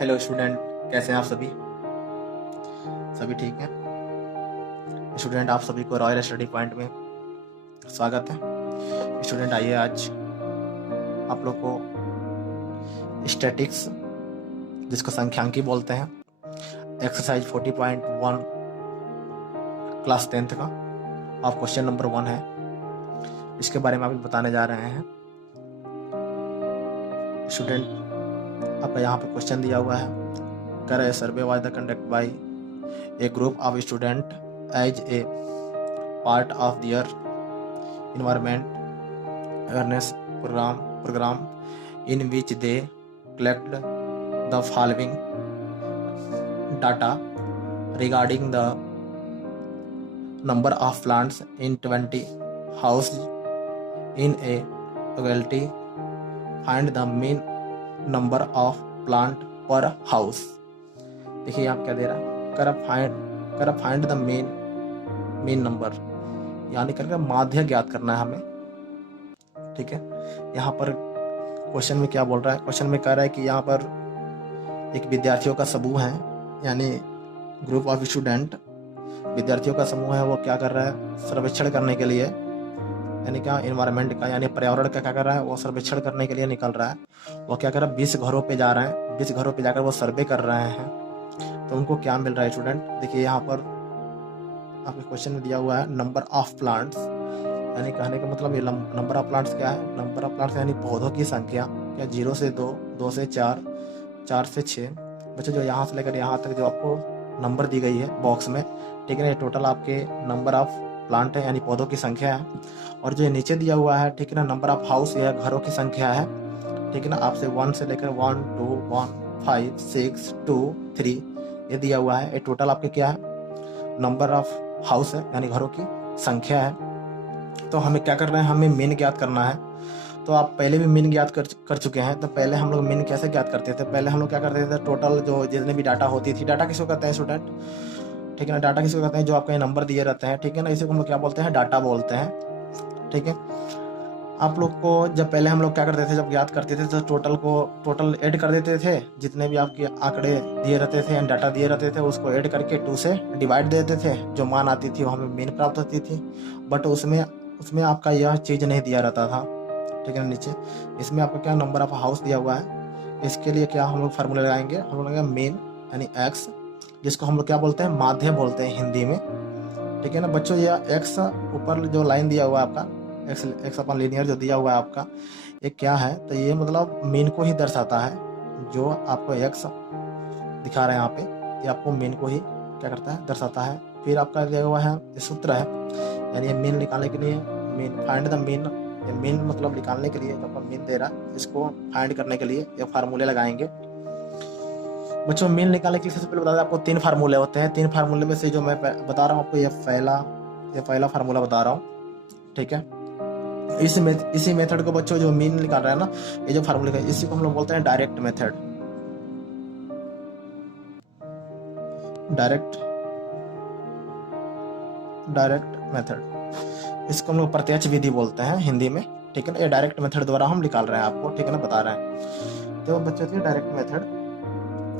Hello student, कैसे हैं आप सभी? सभी ठीक हैं? स्टूडेंट, आप सभी को रॉयल स्टडी पॉइंट में स्वागत है। स्टूडेंट, आइए आज आप लोग को स्टैटिक्स, जिसको संख्यांकी बोलते हैं, एक्सरसाइज 40.1 क्लास 10th का आप क्वेश्चन नंबर 1 है, इसके बारे में आप बताने जा रहे हैं। स्टूडेंट, आपका यहाँ पे क्वेश्चन दिया हुआ है, कर a survey was the conduct by a group of students as a part of their environment awareness program in which they collect the following data regarding the number of plants in 20 houses in a locality. Find the mean number of plant per house. देखिए आप क्या दे रहा है, कर find the main number, यानी करके माध्य ज्ञात करना है हमें। ठीक है, यहाँ पर क्वेश्चन में क्या बोल रहा है? क्वेश्चन में कह रहा है कि यहाँ पर एक विद्यार्थियों का समूह है, यानी ग्रुप ऑफ स्टूडेंट, विद्यार्थियों का समूह है। वो क्या कर रहा है? सर्वेक्षण करने के लिए, यानी क्या, एनवायरनमेंट का यानी पर्यावरण का क्या कर रहा है? वो सर्वेक्षण करने के लिए निकल रहा है। वो क्या कर रहा है? 20 घरों पे जा रहे हैं, 20 घरों पे जाकर वो सर्वे कर रहे हैं। तो उनको क्या मिल रहा है स्टूडेंट? देखिए यहाँ पर आपके क्वेश्चन में दिया हुआ है नंबर ऑफ प्लांट्स, यानी कहने का मतलब ये नंबर ऑफ प्लांट्स क्या है? नंबर ऑफ प्लांट्स यानी पौधों की संख्या, क्या 0 से 2, 2 से 4, 4 से 6। बच्चों, जो यहाँ से लेकर यहाँ तक जो आपको नंबर दी गई है बॉक्स में, ठीक है ना, ये टोटल आपके नंबर ऑफ प्लांट है, यानी पौधों की संख्या है। और जो नीचे दिया हुआ है, ठीक है ना, नंबर ऑफ हाउस या घरों की संख्या है। ठीक है ना, आपसे 1 से लेकर 1, 2, 1, 5, 6, 2, 3 ये दिया हुआ है। ये टोटल आपके क्या है? नंबर ऑफ हाउस है, यानी घरों की संख्या है। तो हमें क्या करना है? हमें मीन ज्ञात करना है। तो आप पहले भी मीन ज्ञात कर चुके हैं। तो पहले हम लोग मीन कैसे ज्ञात करते थे? पहले हम लोग क्या करते थे? टोटल जो जितने भी डाटा होती थी, डाटा किसको कहते हैं स्टूडेंट? ठीक है ना, डाटा किसको कहते हैं? जो आपको नंबर दिए रहते हैं, ठीक है ना, इसी को हम लोग क्या बोलते हैं? डाटा बोलते हैं। ठीक है, आप लोग को जब पहले हम लोग क्या करते थे, जब ज्ञात करते थे तो टोटल ऐड कर देते थे। जितने भी आपके आंकड़े दिए रहते थे, डाटा दिए रहते थे, उसको ऐड करके 2 से डिवाइड देते थे। जो मान आती थी वो हमें मीन प्राप्त होती थी। बट उसमें आपका यह चीज़ नहीं दिया रहता था। ठीक है, नीचे इसमें आपका क्या नंबर ऑफ हाउस दिया हुआ है। इसके लिए क्या हम लोग फार्मूला लगाएंगे? हम लोग लगाएंगे मीन, यानी एक्स, जिसको हम लोग क्या बोलते हैं? माध्य बोलते हैं हिंदी में। ठीक है ना बच्चों, यह एक्स ऊपर जो लाइन दिया हुआ है आपका, एक्स अपन लीनियर जो दिया हुआ है आपका, ये क्या है? तो ये मतलब मीन को ही दर्शाता है। जो आपको एक्स दिखा रहा है यहाँ पे, ये आपको मीन को ही क्या करता है? दर्शाता है। फिर आपका दिया हुआ है ये सूत्र है, यानी ये मीन निकालने के लिए, मीन फाइंड द मीन, ये मीन मतलब निकालने के लिए, तो अपन मीन दे रहा है, इसको फाइंड करने के लिए ये फार्मूले लगाएंगे। बच्चों, मीन निकालने के लिए सबसे पहले बता दें आपको 3 फार्मूले होते हैं। 3 फार्मूले में से जो मैं बता रहा हूँ आपको, ये पहला फार्मूला बता रहा हूँ। ठीक है, इसी मेथड को बच्चों, जो मीन निकाल रहा है ना, ये जो फार्मूले है, इसी को हम लोग बोलते हैं डायरेक्ट मेथड। डायरेक्ट मेथड, इसको हम लोग प्रत्यक्ष विधि बोलते हैं हिंदी में। ठीक है ना, ये डायरेक्ट मेथड द्वारा हम निकाल रहे हैं आपको, ठीक है ना, बता रहे हैं। तो बच्चों की डायरेक्ट मेथड,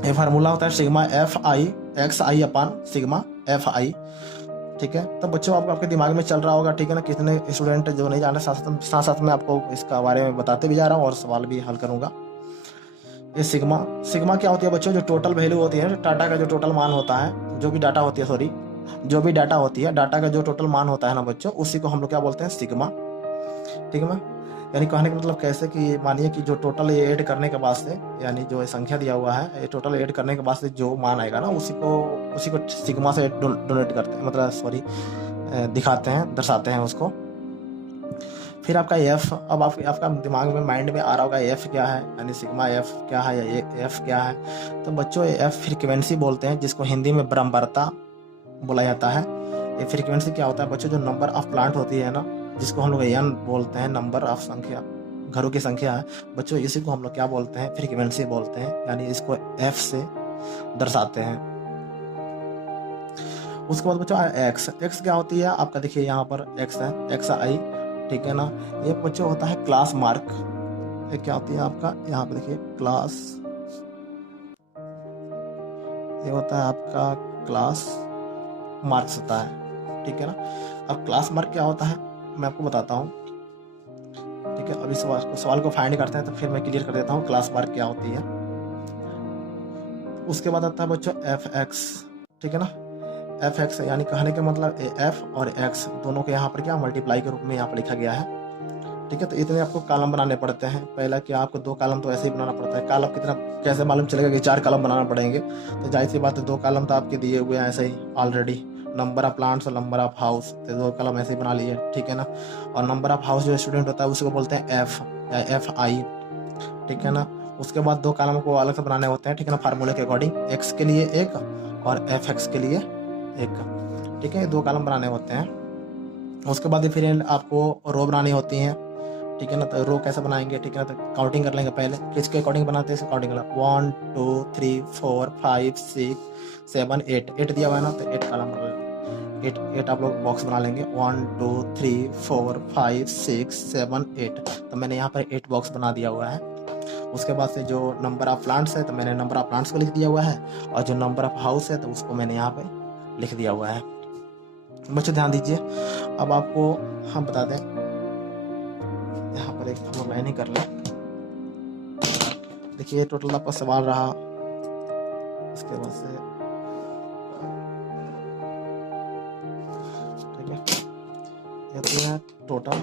ये फार्मूला होता है sigma F I x I upon sigma F I. ठीक है, तो बच्चों आपके दिमाग में चल रहा होगा, ठीक है ना, कितने स्टूडेंट जो नहीं जान रहे, साथ में आपको इसका बारे में बताते भी जा रहा हूँ और सवाल भी हल करूंगा। ये सिग्मा क्या होती है बच्चों? जो टोटल वैल्यू होती है डाटा का, जो टोटल मान होता है, जो भी डाटा होती है, सॉरी, जो भी डाटा होती है, डाटा का जो टोटल मान होता है ना बच्चों, उसी को हम लोग क्या बोलते हैं? सिग्मा। ठीक है ना, यानी कहने का मतलब कैसे कि मानिए कि जो टोटल ये ऐड करने के बाद से, यानी जो संख्या दिया हुआ है, ये टोटल ऐड करने के बाद से जो मान आएगा ना, उसी को सिग्मा से डोनेट करते हैं, मतलब सॉरी दिखाते हैं, दर्शाते हैं उसको। फिर आपका एफ, अब आपका दिमाग में, माइंड में आ रहा होगा एफ क्या है, यानी सिग्मा एफ क्या है, या एफ क्या है? तो बच्चों, एफ फ्रीक्वेंसी बोलते हैं, जिसको हिंदी में ब्रह्मवार्ता बोला जाता है। ये फ्रीक्वेंसी क्या होता है बच्चों? जो नंबर ऑफ प्लांट होती है ना, जिसको हम लोग एन बोलते हैं, नंबर ऑफ संख्या, घरों की संख्या है बच्चों, इसी को हम लोग क्या बोलते हैं? फ्रीक्वेंसी बोलते हैं, यानी इसको एफ से दर्शाते हैं। उसके बाद बच्चों एक्स क्या होती है आपका? देखिए यहाँ पर एक्स है, एक्स आई, ठीक है ना, ये बच्चों होता है क्लास मार्क। ये क्या होती है आपका? यहाँ पे देखिए क्लास ये होता है आपका क्लास मार्क्स होता है, ठीक है ना। अब क्लास मार्क क्या होता है मैं आपको बताता हूँ, ठीक है। अभी सवाल को फाइंड करते हैं तो फिर मैं क्लियर कर देता हूँ क्लास मार्क क्या होती है। उसके बाद आता है बच्चों एफ एक्स, ठीक है ना। एफ एक्स यानी कहने का मतलब एफ और एक्स दोनों के यहाँ पर क्या मल्टीप्लाई के रूप में यहाँ पर लिखा गया है, ठीक है। तो इतने आपको कॉलम बनाने पड़ते हैं। पहला क्या आपको 2 कॉलम तो ऐसे ही बनाना पड़ता है। कॉलम कितना कैसे मालूम चलेगा कि 4 कॉलम बनाना पड़ेंगे, तो जाहिर सी बात है 2 कॉलम तो आपके दिए हुए हैं ऐसे ही ऑलरेडी, नंबर ऑफ प्लांट्स और नंबर ऑफ हाउस, तो 2 कॉलम ऐसे ही बना लिए, ठीक है ना। और नंबर ऑफ हाउस जो स्टूडेंट होता है उसको बोलते हैं एफ या एफ आई, ठीक है ना। उसके बाद 2 कॉलम को अलग से बनाने होते हैं, ठीक है ना, फार्मूले के अकॉर्डिंग, एक्स के लिए एक और एफ एक्स के लिए एक, ठीक है। 2 कॉलम बनाने होते हैं। उसके बाद फिर आपको रो बनानी होती हैं, ठीक है ना। तो रो कैसे बनाएंगे, ठीक है ना, तो काउंटिंग कर लेंगे पहले, किसके अकॉर्डिंग बनाते हैं, काउंटिंग कर 1 2 3 4 5 6 7 8 दिया हुआ है ना, तो 8 कॉलम 8 आप लोग बॉक्स बना लेंगे, 1 2 3 4 5 6 7 8, तो मैंने यहाँ पर 8 बॉक्स बना दिया हुआ है। उसके बाद से जो नंबर ऑफ प्लांट्स है तो मैंने नंबर ऑफ प्लांट्स को लिख दिया हुआ है, और जो नंबर ऑफ हाउस है तो उसको मैंने यहाँ पे लिख दिया हुआ है। बच्चों ध्यान दीजिए, अब आपको हम बता दें, यहाँ पर एक हम लोग लाइन ही कर लें। देखिए टोटल आपका सवाल रहा, इसके बाद से ठीक है, ये तो है टोटल,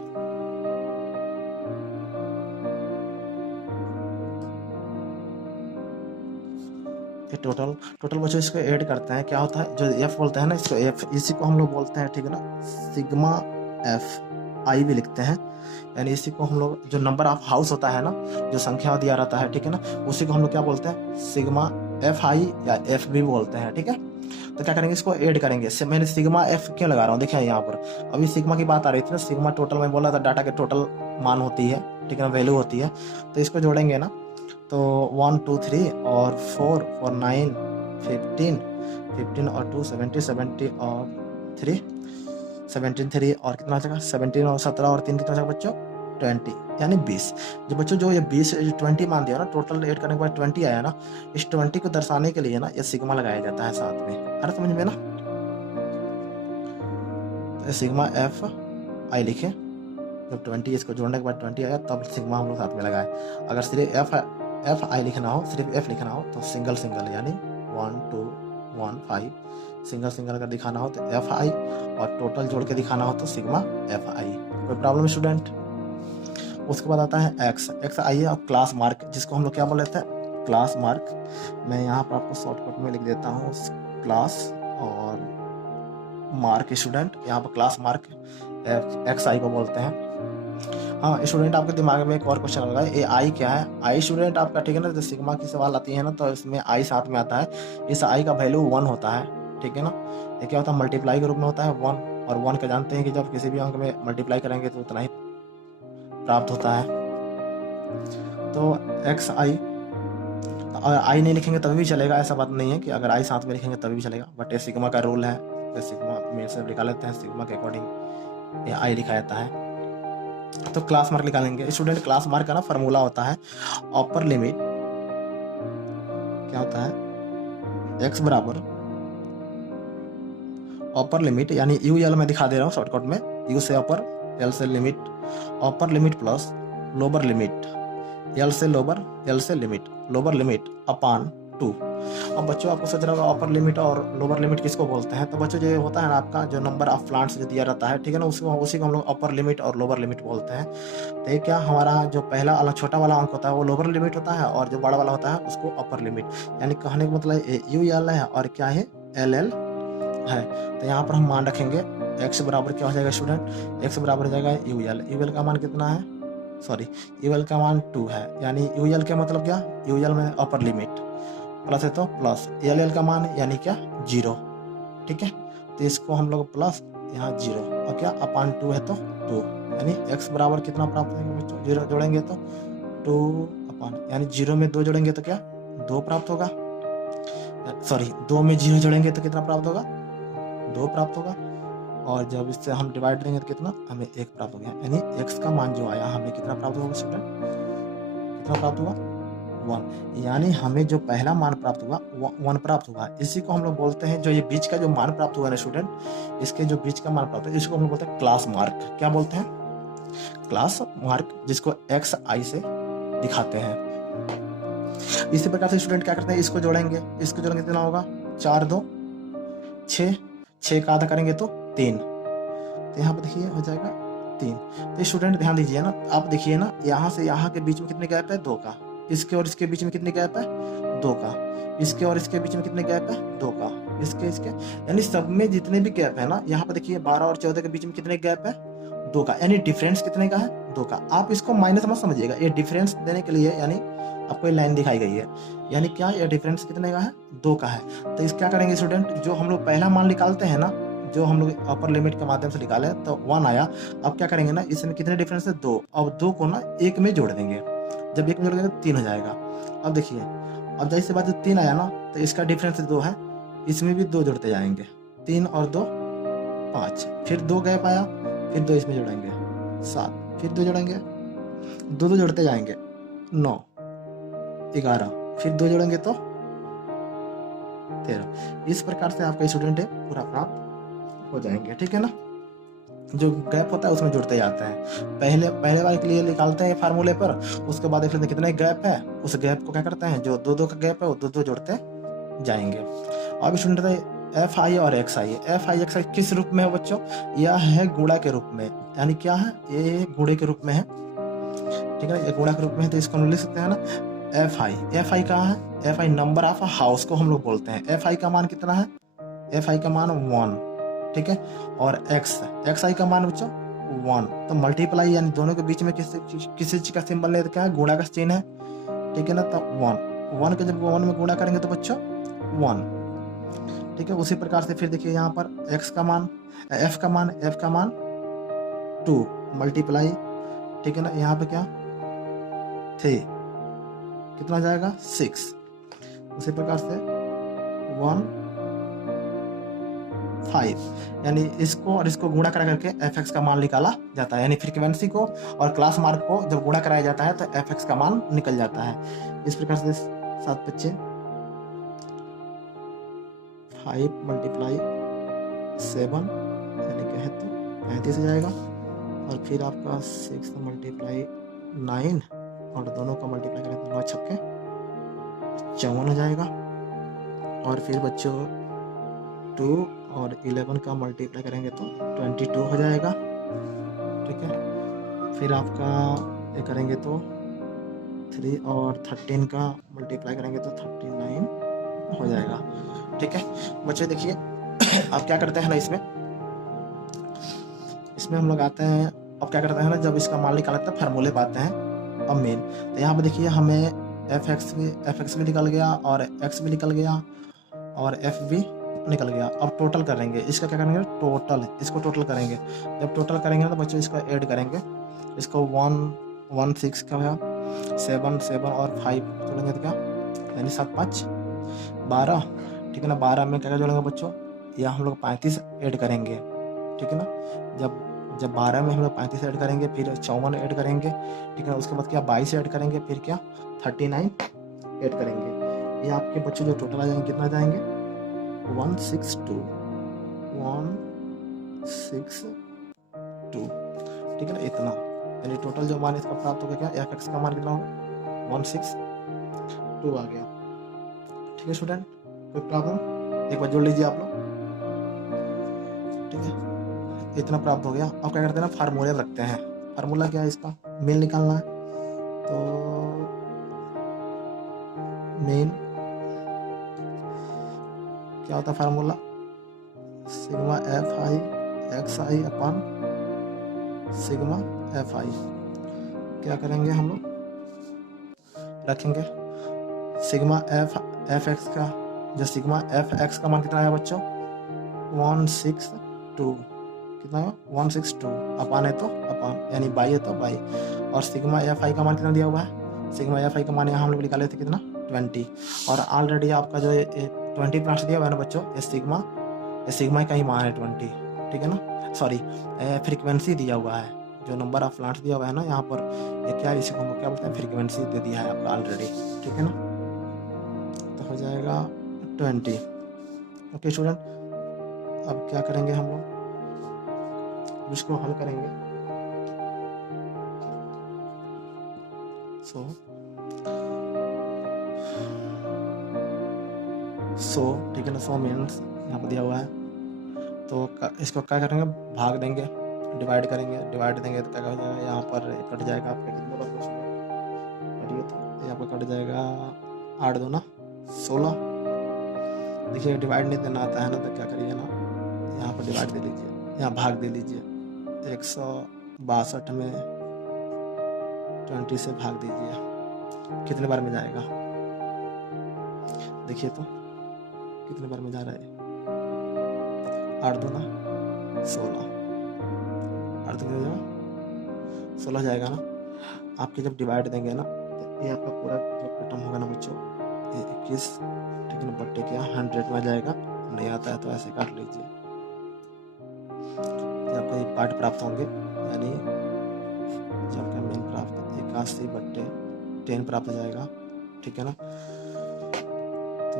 ये टोटल बच्चों इसको ऐड करते हैं, क्या होता है जो एफ बोलते हैं ना, इसको एफ, इसी को हम लोग बोलते हैं, ठीक है ना, सिग्मा एफ आई भी लिखते हैं, यानी इसी को हम लोग जो नंबर ऑफ हाउस होता है ना, जो संख्या दिया रहता है, ठीक है ना, उसी को हम लोग क्या बोलते हैं, सिग्मा एफ आई या एफ भी बोलते हैं, ठीक है। तो क्या करेंगे, इसको ऐड करेंगे। मैंने सिग्मा एफ क्यों लगा रहा हूँ, देखिए यहाँ पर अभी सिग्मा की बात आ रही थी ना, सिग्मा टोटल में बोला था डाटा के टोटल मान होती है, ठीक है ना, वैल्यू होती है। तो इसको जोड़ेंगे ना, तो 1 2 3 और 4 और 9 15 और 2 70 70 और 3 17 3 और कितना बचेगा 17 और 17 और 3 कितना बचेगा बच्चों 20, यानी 20। जो बच्चों जो ये 20 20 मान दिया ना, टोटल ऐड करने के बाद 20 आया ना, इस 20 को दर्शाने के लिए ना ये सिग्मा लगाया जाता है साथ में, अरे समझ में ना। तो सिग्मा एफ आई लिखे, जब 20 इसको जोड़ने के बाद 20 आया तब सिग्मा हम लोग साथ में लगाए। अगर सिर्फ एफ आई लिखना हो, सिर्फ एफ लिखना हो तो सिंगल सिंगल, यानी 1 2 1 5, सिंगल सिंगल अगर दिखाना हो तो एफ आई, और टोटल जोड़ के दिखाना हो तो सिग्मा एफ आई। कोई प्रॉब्लम स्टूडेंट। उसके बाद आता है एक्स आई और क्लास मार्क, जिसको हम लोग क्या बोल लेते हैं, क्लास मार्क। मैं यहाँ पर आपको शॉर्टकट में लिख देता हूँ क्लास और मार्क स्टूडेंट, यहाँ पर क्लास मार्क एक्स आई को बोलते हैं। हाँ स्टूडेंट, आपके दिमाग में एक और क्वेश्चन होगा, ये आई क्या है, आई स्टूडेंट आपका, ठीक है ना, जैसे सिग्मा की सवाल आती है ना तो इसमें आई साथ में आता है। इस आई का वैल्यू 1 होता है, ठीक है ना। ये क्या होता है, मल्टीप्लाई के रूप में होता है 1, और 1 का जानते हैं कि जब किसी भी अंक में मल्टीप्लाई करेंगे तो उतना ही प्राप्त होता है। तो एक्स आई, अगर आई नहीं लिखेंगे तभी भी चलेगा, ऐसा बात नहीं है कि अगर आई साथ में लिखेंगे तभी भी चलेगा, बट ये सिग्मा का रूल है, तो सिग्मा में से लिखा लेते हैं, सिग्मा के अकॉर्डिंग ये आई लिखा जाता है। तो क्लास मार्क निकालेंगे स्टूडेंट। क्लास मार्क का ना फार्मूला होता है, अपर लिमिट क्या होता है, एक्स बराबर अपर लिमिट, यानी यू एल में दिखा दे रहा हूँ शॉर्टकट में, यू से अपर, एल से limit, upper limit plus lower limit, L से लोअर, एल से लिमिट, लोअर लिमिट अपान 2। अब बच्चों आपको सोच रहा होगा अपर लिमिट और लोअर लिमिट किसको बोलते हैं, तो बच्चों जो होता है ना आपका जो नंबर ऑफ प्लांट्स जो दिया रहता है, ठीक है ना, उसी को हम लोग अपर लिमिट और लोअर लिमिट बोलते हैं। तो ये क्या, हमारा जो पहला वाला छोटा वाला अंक होता है वो लोअर लिमिट होता है, और जो बड़ा वाला होता है उसको अपर लिमिट, यानी कहने का मतलब यू एल है और क्या है एल एल है। तो यहाँ पर हम मान रखेंगे एक्स बराबर क्या हो जाएगा स्टूडेंट, एक्स बराबर हो जाएगा यू एल का मान कितना है, सॉरी यू एल का मान 2 है, यानी यू एल का मतलब क्या, यू एल में अपर लिमिट प्लस है तो प्लस एल का मान यानी क्या 0, ठीक है। तो इसको हम लोग प्लस यहाँ 0 और क्या अपान 2 है तो 2, यानी x बराबर कितना प्राप्त होगा बच्चों, 0 जोड़ेंगे तो 2 अपान, यानी 0 में 2 जोड़ेंगे तो क्या 2 प्राप्त होगा, सॉरी 2 में 0 जोड़ेंगे तो कितना प्राप्त होगा 2 प्राप्त होगा, और जब इससे हम डिवाइड करेंगे तो कितना हमें 1 प्राप्त हो गया, यानी x का मान जो आया हमें कितना प्राप्त होगा स्टूडेंट, कितना प्राप्त हुआ 1, यानी हमें जो पहला मान प्राप्त हुआ 1 प्राप्त हुआ। इसी को हम लोग बोलते हैं, जो ये बीच का जो मान प्राप्त हुआ ना स्टूडेंट, इसके जो बीच का मान प्राप्त है इसको हम लोग बोलते हैं क्लास मार्क। क्या बोलते हैं? क्लास मार्क, जिसको XI से दिखाते हैं। इसी प्रकार से स्टूडेंट क्या करते हैं, इसको जोड़ेंगे कितना होगा, 4 2 6, 6 का आधा करेंगे तो 3, तो यहाँ पर देखिए हो जाएगा 3। तो स्टूडेंट ध्यान दीजिए ना, आप देखिए ना, यहाँ से यहाँ के बीच में कितने गैप है, 2 का। इसके और इसके बीच में कितने गैप है, 2 का। इसके और इसके बीच में कितने गैप है, 2 का। इसके यानी सब में जितने भी गैप है ना, यहाँ पर देखिए 12 और 14 के बीच में कितने गैप है, 2 का। यानी डिफरेंस कितने का है, 2 का। आप इसको माइनस मत समझिएगा, ये डिफरेंस देने के लिए यानी आपको ये लाइन दिखाई गई है, यानी क्या, ये डिफरेंस कितने का है, 2 का है। तो इस क्या करेंगे स्टूडेंट, जो हम लोग पहला मान निकालते हैं ना, जो हम लोग अपर लिमिट के माध्यम से निकाले तो 1 आया। अब क्या करेंगे ना, इसमें कितने डिफरेंस है, 2। अब 2 को ना 1 में जोड़ देंगे, जब 1 में जोड़ देंगे तो 3 हो जाएगा। अब देखिए, अब जैसे बात 3 आया ना, तो इसका डिफरेंस 2 है, इसमें भी 2 जोड़ते जाएंगे, 3 और 2 5, फिर 2 गैप आया, फिर 2 इसमें जोड़ेंगे 7, फिर 2 जोड़ेंगे, 2 जोड़ते जाएंगे 9 11, फिर 2 जोड़ेंगे तो 13। इस प्रकार से आपका स्टूडेंट है पूरा प्राप्त हो जाएंगे, ठीक है ना। जो गैप होता है उसमें जुड़ते जाते हैं। पहले वाले के लिए निकालते हैं फार्मूले पर, उसके बाद देख लेते हैं कितने गैप है, उस गैप को क्या करते हैं, जो 2 2 का गैप है वो 2 2 जोड़ते जाएंगे। अब स्टूडेंट है FI और XI। FI XI किस रूप में है बच्चों, यह है गुणा के रूप में, यानी क्या है, ये गुणे के रूप में है, ठीक है। ये गुणा के रूप में है, तो इसको हम लिख सकते हैं ना FI कहाँ है, FI नंबर ऑफ हाउस को हम लोग बोलते हैं। FI का मान कितना है, FI का मान 1, ठीक है। और XI का मान बच्चों 1, तो मल्टीप्लाई यानी दोनों के बीच में किसी चीज का सिंबल नहीं, तो क्या है, गुणा का चिन्ह है, ठीक है ना। तो 1 के जब 1 में गुणा करेंगे तो बच्चों 1, ठीक है। उसी प्रकार से फिर देखिए यहाँ पर F का मान 2 मल्टीप्लाई, ठीक है ना, यहाँ पे क्या 3, कितना हो जाएगा 6। उसी प्रकार से 1 5, यानी इसको और इसको गुणा करा करके fx का मान निकाला जाता है, यानी फ्रीक्वेंसी को और क्लास मार्क को जब गुणा कराया जाता है तो fx का मान निकल जाता है। इस प्रकार से 7 बच्चे 5 मल्टीप्लाई 7 यानी क्या है, तो 35 हो जाएगा। और फिर आपका 6 मल्टीप्लाई 9 और दोनों का मल्टीप्लाई करें तो 9 छक्के 54 हो जाएगा। और फिर बच्चों 2 और 11 का मल्टीप्लाई करेंगे तो 22 हो जाएगा, ठीक है। फिर आपका ये करेंगे तो 3 और 13 का मल्टीप्लाई करेंगे तो 39 हो जाएगा, ठीक है। बच्चों देखिए अब क्या करते हैं ना, इसमें हम लोग आते हैं, अब क्या करते हैं ना, जब इसका मान निकालते हैं फार्मूले पाते हैं अब मेन, तो यहाँ पे देखिए हमें fx भी निकल गया और x भी निकल गया और f भी निकल गया। अब टोटल करेंगे, इसका क्या करेंगे, इसको टोटल करेंगे। जब टोटल करेंगे तो बच्चों इसको ऐड करेंगे, इसको 1 6 का 7 7 और 5 जोड़ेंगे तो क्या, यानी 7 5 12, ठीक है ना। 12 में क्या जोड़ेंगे बच्चों, यहाँ हम लोग 35 ऐड करेंगे, ठीक है ना। जब 12 में हम लोग 35 ऐड करेंगे, फिर 54 ऐड करेंगे, ठीक है ना। उसके बाद क्या 22 ऐड करेंगे, फिर क्या 39 ऐड करेंगे। ये आपके बच्चों जो टोटल आ जाएंगे, कितना आ जाएंगे 162, ठीक है ना, इतना। यानी टोटल जो मान इसका प्राप्त हो गया, क्या fx का मान कितना होगा 162 आ गया, ठीक है स्टूडेंट। कोई प्रॉब्लम, एक बार जोड़ लीजिए आप लोग, ठीक है। इतना प्राप्त हो गया। अब क्या करते हैं ना, फार्मूला रखते हैं। फार्मूला क्या है, इसका मेन निकालना है, तो मेन क्या होता है फार्मूला, सिग्मा FI XI अपन सिग्मा FI। क्या करेंगे हम लोग, रखेंगे सिग्मा FX का, जो सिग्मा FX का मान कितना है बच्चों 162, कितना है 162, अपान है तो अपान, यानी बाई है तो बाई। और सिग्मा FI का मान कितना दिया हुआ है, सिग्मा FI का मान यहाँ हम लोग निकाले थे कितना 20, और ऑलरेडी आपका जो 20 प्लस दिया हुआ है ना बच्चों, ये सिग्मा का ही मान है 20, ठीक है ना। सॉरी फ्रीक्वेंसी दिया हुआ है, जो नंबर ऑफ प्लांट्स दिया हुआ है ना यहाँ पर, ये क्या है, इसी को हम क्या बोलते हैं, फ्रीक्वेंसी दे दिया है आपका ऑलरेडी, ठीक है ना। तो हो जाएगा 20। ओके स्टूडेंट, अब क्या करेंगे हम लोग, इसको हल करेंगे। सो ठीक है ना, 100 मीन्स यहाँ पर दिया हुआ है, तो इसको क्या करेंगे, भाग देंगे, डिवाइड करेंगे, डिवाइड देंगे तो क्या हो जाएगा, यहाँ पर कट जाएगा आपका कितना बार क्वेश्चन कटिए, तो यहाँ पर कट जाएगा 8 2 ना 16। देखिए डिवाइड नहीं देना आता है ना, तो क्या करिए ना, यहाँ पर डिवाइड दे लीजिए, यहाँ भाग दे लीजिए, 162 में 20 से भाग दीजिए, कितने बार में जाएगा, देखिए तो कितने बार में जा रहा है, 8 2 ना 16, 8 2 कितने जाएगा 16 जाएगा ना। आपके जब डिवाइड देंगे ना, तो ये आपका पूरा जो खत्म होगा ना बच्चों, ये 21 ठीक है ना, बट्टे क्या 100 में जाएगा, नहीं आता है तो ऐसे काट लीजिए, ये आपका ये पार्ट प्राप्त होंगे, यानी जो आपका मेन प्राप्त 81/10 प्राप्त हो जाएगा, ठीक है ना। तो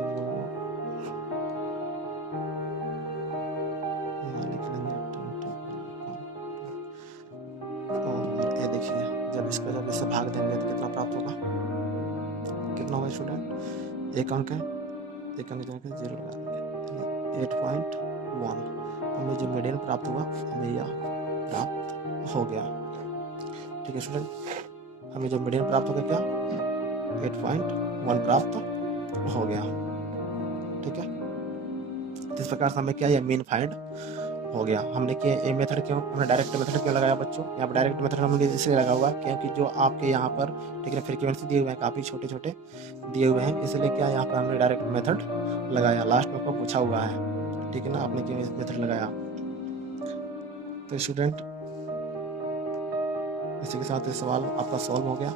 यहाँ लिख लेंगे 20, और ये देखिए जब इससे भाग देंगे तो कितना प्राप्त होगा, कितना होगा स्टूडेंट, एक अंक है, एक अंक जाकर 0 लगा देंगे, 8.1। हमें जो मीडियन प्राप्त हुआ, हमें यह प्राप्त हो गया, ठीक है स्टूडेंट, हमें जो मीडियन प्राप्त हो गया क्या, 8.1 प्राप्त हो गया, ठीक है। इस प्रकार से हमें क्या, यह मीन फाइंड हो गया। हमने किया ये मेथड क्यों, हमने डायरेक्ट मेथड क्यों लगाया बच्चों, यहाँ पर डायरेक्ट मेथड हमने इसलिए लगा हुआ क्योंकि जो आपके यहाँ पर ठीक है फ्रीक्वेंसी दिए हुए हैं, काफ़ी छोटे छोटे दिए हुए हैं, इसलिए क्या यहाँ पर हमने डायरेक्ट मेथड लगाया, लास्ट में को पूछा हुआ है, ठीक है ना, आपने क्यों मेथड लगाया। तो स्टूडेंट इसी के साथ ये सवाल आपका सॉल्व हो गया।